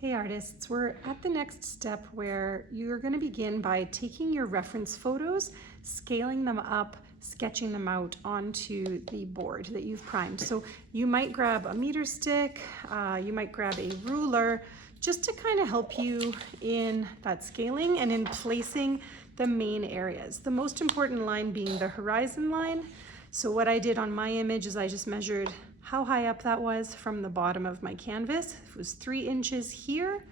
Hey artists, we're at the next step where you're going to begin by taking your reference photos, scaling them up, sketching them out onto the board that you've primed. So you might grab a meter stick, you might grab a ruler, just to kind of help you in that scaling and in placing the main areas. The most important line being the horizon line. So what I did on my image is I just measured how high up that was from the bottom of my canvas. If it was 3 inches here,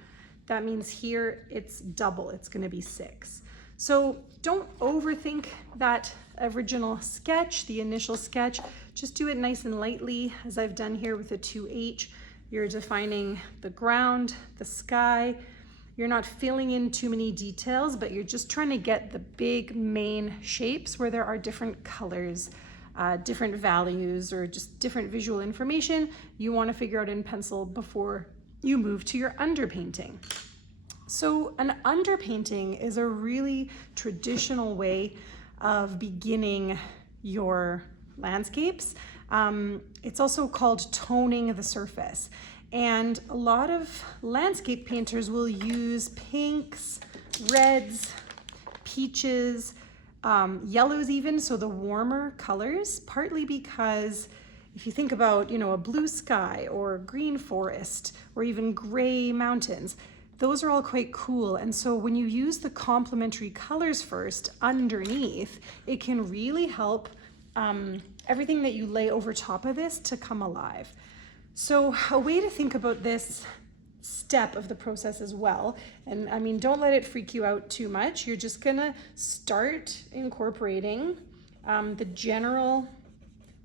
that means here it's double, it's gonna be 6. So don't overthink that original sketch, the initial sketch. Just do it nice and lightly, as I've done here with a 2H. You're defining the ground, the sky. You're not filling in too many details, but you're just trying to get the big main shapes where there are different colors, different values, or just different visual information you want to figure out in pencil before you move to your underpainting. So an underpainting is a really traditional way of beginning your landscapes. It's also called toning the surface. And a lot of landscape painters will use pinks, reds, peaches, yellows even, so the warmer colors, partly because if you think about, a blue sky or green forest or even gray mountains, those are all quite cool. And so when you use the complementary colors first underneath, it can really help everything that you lay over top of this to come alive. So a way to think about this step of the process as well, and I mean, don't let it freak you out too much. You're just gonna start incorporating the general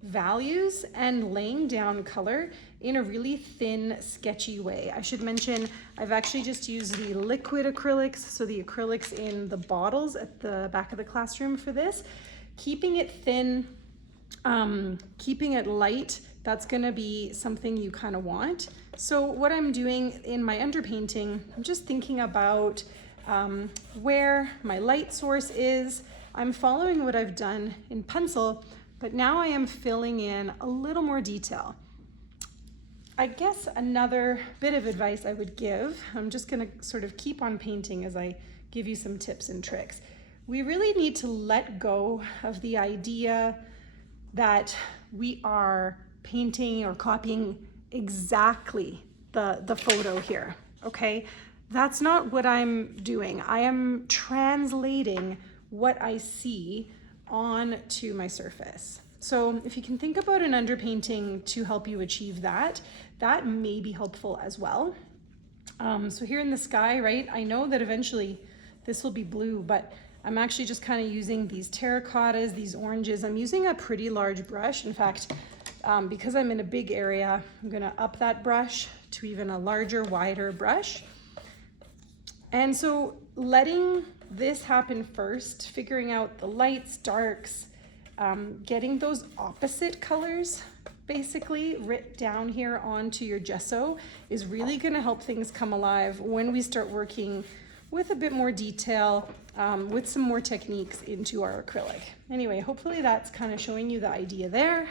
values and laying down color in a really thin, sketchy way. I should mention, I've actually just used the liquid acrylics, so the acrylics in the bottles at the back of the classroom for this. Keeping it thin, keeping it light, that's gonna be something you kind of want. So what I'm doing in my underpainting, I'm just thinking about where my light source is. I'm following what I've done in pencil, but now I am filling in a little more detail. I guess another bit of advice I would give, I'm just gonna sort of keep on painting as I give you some tips and tricks. We really need to let go of the idea that we are painting or copying exactly the photo here, okay? That's not what I'm doing. I am translating what I see onto my surface. So if you can think about an underpainting to help you achieve that, that may be helpful as well. So here in the sky, right, I know that eventually this will be blue, but I'm actually just kind of using these terracottas, these oranges. I'm using a pretty large brush. In fact, because I'm in a big area, I'm gonna up that brush to even a larger, wider brush. And so letting this happen first, figuring out the lights, darks, getting those opposite colors basically writ down here onto your gesso is really gonna help things come alive when we start working with a bit more detail, with some more techniques into our acrylic. Anyway, hopefully that's kind of showing you the idea there.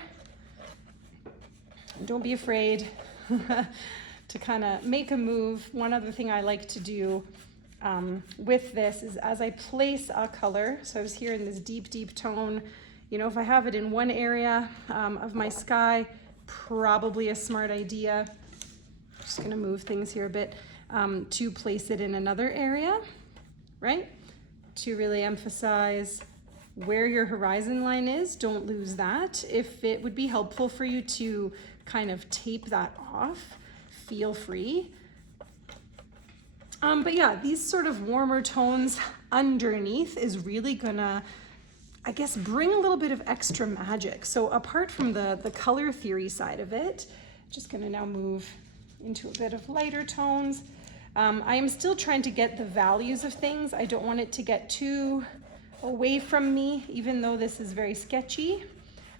Don't be afraid to kind of make a move. One other thing I like to do with this is as I place a color, so I was here in this deep, deep tone, if I have it in one area of my sky, probably a smart idea, just gonna move things here a bit, to place it in another area, right? To really emphasize where your horizon line is, don't lose that. If it would be helpful for you to kind of tape that off, feel free. But yeah, these sort of warmer tones underneath is really gonna, I guess, bring a little bit of extra magic. So apart from the color theory side of it, just gonna now move into a bit of lighter tones. I am still trying to get the values of things. I don't want it to get too away from me, even though this is very sketchy.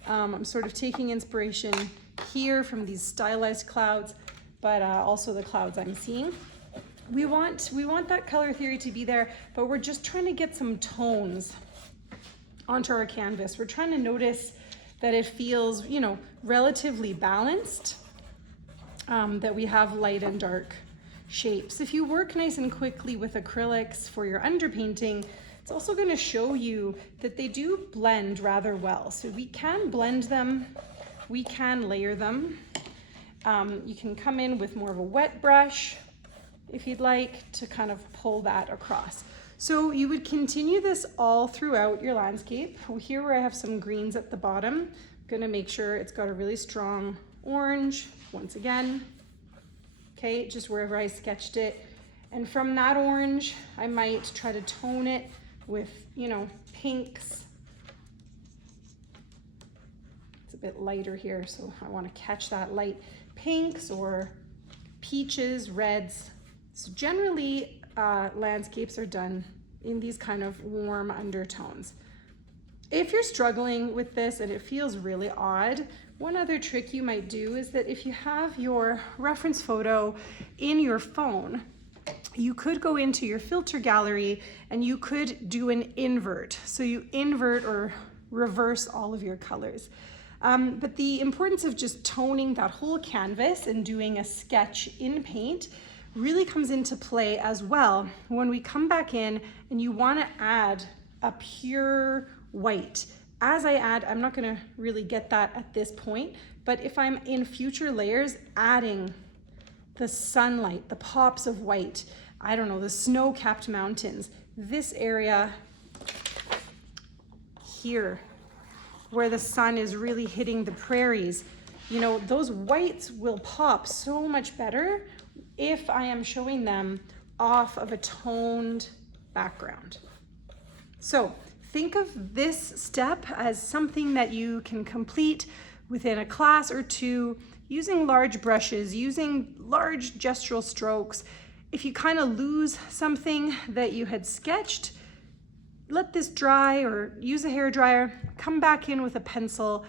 I'm sort of taking inspiration here from these stylized clouds, but also the clouds I'm seeing. We want that color theory to be there, but we're just trying to get some tones onto our canvas. We're trying to notice that it feels, relatively balanced, that we have light and dark shapes. If you work nice and quickly with acrylics for your underpainting, it's also going to show you that they do blend rather well. So we can blend them, we can layer them. You can come in with more of a wet brush if you'd like to kind of pull that across. So you would continue this all throughout your landscape. Here where I have some greens at the bottom, I'm gonna make sure it's got a really strong orange once again. Okay, just wherever I sketched it. And from that orange, I might try to tone it with, you know, pinks. It's a bit lighter here, so I want to catch that light. Pinks or peaches, reds. So generally, landscapes are done in these kind of warm undertones. If you're struggling with this and it feels really odd, one other trick you might do is that if you have your reference photo in your phone, you could go into your filter gallery and you could do an invert. So you invert or reverse all of your colors. But the importance of just toning that whole canvas and doing a sketch in paint really comes into play as well when we come back in and you want to add a pure white. As I add, I'm not going to really get that at this point, but if I'm in future layers adding the sunlight, the pops of white, I don't know, the snow-capped mountains, this area here where the sun is really hitting the prairies, you know, those whites will pop so much better if I am showing them off of a toned background. So think of this step as something that you can complete within a class or two using large brushes, using large gestural strokes. If you kind of lose something that you had sketched, let this dry or use a hairdryer, come back in with a pencil.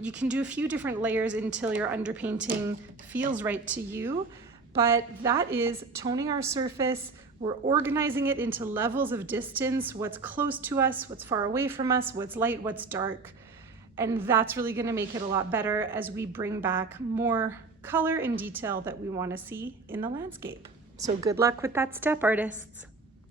You can do a few different layers until your underpainting feels right to you, but that is toning our surface. We're organizing it into levels of distance, what's close to us, what's far away from us, what's light, what's dark. And that's really gonna make it a lot better as we bring back more color and detail that we wanna see in the landscape. So good luck with that step, artists.